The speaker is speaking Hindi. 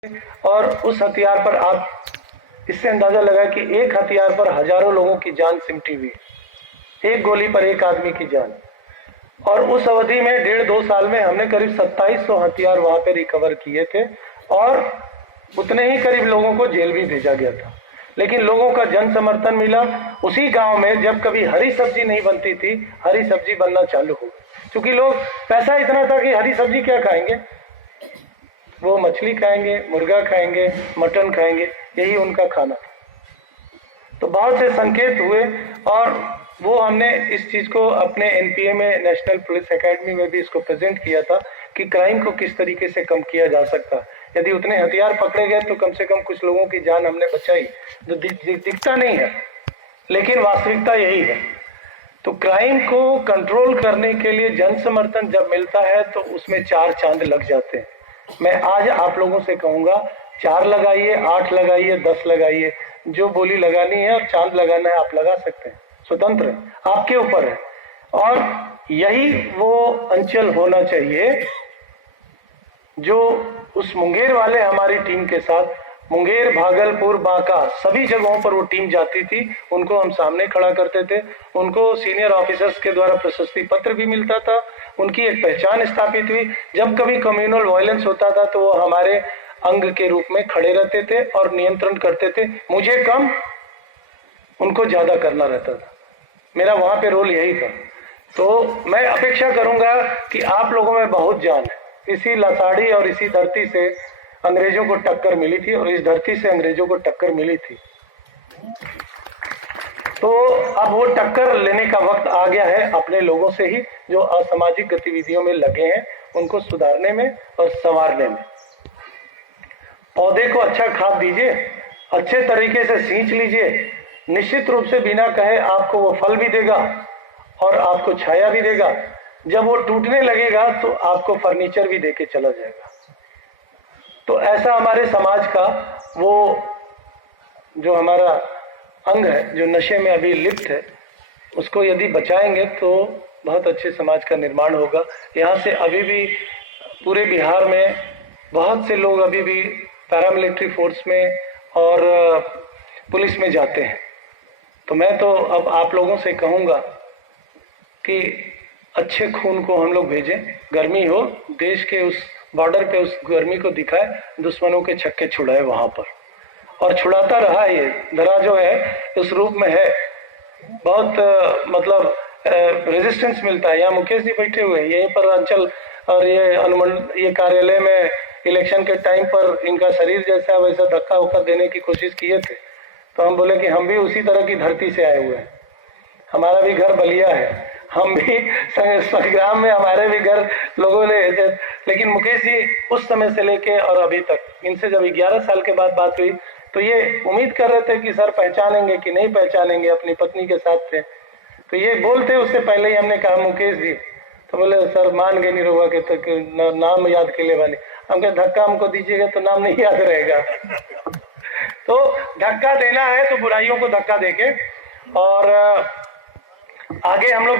और उस हथियार पर आप इससे अंदाजा लगा कि एक हथियार पर हजारों लोगों की जान सिमटी हुई, एक गोली पर एक आदमी की जान। और उस अवधि में 1.5-2 साल में हमने करीब 2700 हथियार वहां पे रिकवर किए थे और उतने ही करीब लोगों को जेल भी भेजा गया था। लेकिन लोगों का जन समर्थन मिला। उसी गांव में जब कभी हरी सब्जी नहीं बनती थी, हरी सब्जी बनना चालू हो गई, क्योंकि लोग पैसा इतना था कि हरी सब्जी क्या खाएंगे, वो मछली खाएंगे, मुर्गा खाएंगे, मटन खाएंगे, यही उनका खाना था। तो बहुत से संकेत हुए और वो हमने इस चीज को अपने एनपीए में, नेशनल पुलिस एकेडमी में भी इसको प्रेजेंट किया था कि क्राइम को किस तरीके से कम किया जा सकता है। यदि उतने हथियार पकड़े गए तो कम से कम कुछ लोगों की जान हमने बचाई, जो दिखता नहीं है, लेकिन वास्तविकता यही है। तो क्राइम को कंट्रोल करने के लिए जन समर्थन जब मिलता है तो उसमें 4 चांद लग जाते हैं। मैं आज आप लोगों से कहूंगा 4 लगाइए, 8 लगाइए, 10 लगाइए, जो बोली लगानी है और चांद लगाना है आप लगा सकते हैं, स्वतंत्र है, आपके ऊपर है। और यही वो अंचल होना चाहिए जो उस मुंगेर वाले हमारी टीम के साथ, मुंगेर, भागलपुर, बांका, सभी जगहों पर वो टीम जाती थी, उनको हम सामने खड़ा करते थे, उनको सीनियर ऑफिसर्स के द्वारा प्रशस्ति पत्र भी मिलता था, उनकी एक पहचान स्थापित हुई। जब कभी कम्युनल वायलेंस होता था तो वो हमारे अंग के रूप में खड़े रहते थे और नियंत्रण करते थे। मुझे कम, उनको ज्यादा करना रहता था, मेरा वहां पे रोल यही था। तो मैं अपेक्षा करूंगा कि आप लोगों में बहुत जान है। इसी लसाड़ी और इसी धरती से अंग्रेजों को टक्कर मिली थी और इस धरती से अंग्रेजों को टक्कर मिली थी। तो अब वो टक्कर लेने का वक्त आ गया है अपने लोगों से ही, जो असामाजिक गतिविधियों में लगे हैं, उनको सुधारने में और संवारने में। पौधे को अच्छा खाद दीजिए, अच्छे तरीके से सींच लीजिए, निश्चित रूप से बिना कहे आपको वो फल भी देगा और आपको छाया भी देगा। जब वो टूटने लगेगा तो आपको फर्नीचर भी देके चला जाएगा। तो ऐसा हमारे समाज का वो जो हमारा अंग है, जो नशे में अभी लिप्त है, उसको यदि बचाएंगे तो बहुत अच्छे समाज का निर्माण होगा। यहाँ से अभी भी पूरे बिहार में बहुत से लोग अभी भी पैरामिलिट्री फोर्स में और पुलिस में जाते हैं। तो मैं तो अब आप लोगों से कहूँगा कि अच्छे खून को हम लोग भेजें, गर्मी हो, देश के उस बॉर्डर पे उस गर्मी को दिखाए, दुश्मनों के छक्के छुड़ाए वहां पर, और छुड़ाता रहा। ये धरा जो है उस रूप में है, बहुत मतलब रेजिस्टेंस मिलता है। यहाँ मुकेश जी बैठे हुए हैं यहीं पर अंचल, और ये कार्यालय में इलेक्शन के टाइम पर इनका शरीर जैसा वैसा धक्का उक्का देने की कोशिश किए थे। तो हम बोले कि हम भी उसी तरह की धरती से आए हुए हैं, हमारा भी घर बलिया है, हम भी संग्राम में हमारे भी घर लोगों ने। लेकिन मुकेश जी उस समय से लेके और अभी तक, इनसे जब 11 साल के बाद बात हुई तो ये उम्मीद कर रहे थे कि सर पहचानेंगे कि नहीं पहचानेंगे, अपनी पत्नी के साथ थे। तो ये बोलते उससे पहले ही हमने कहा मुकेश जी, तो बोले सर मान गए नहीं रोगा के तक नाम याद के लिए वाले। हम कहे धक्का हमको दीजिएगा तो नाम नहीं याद रहेगा। तो धक्का देना है तो बुराइयों को धक्का देके और आगे हम लोग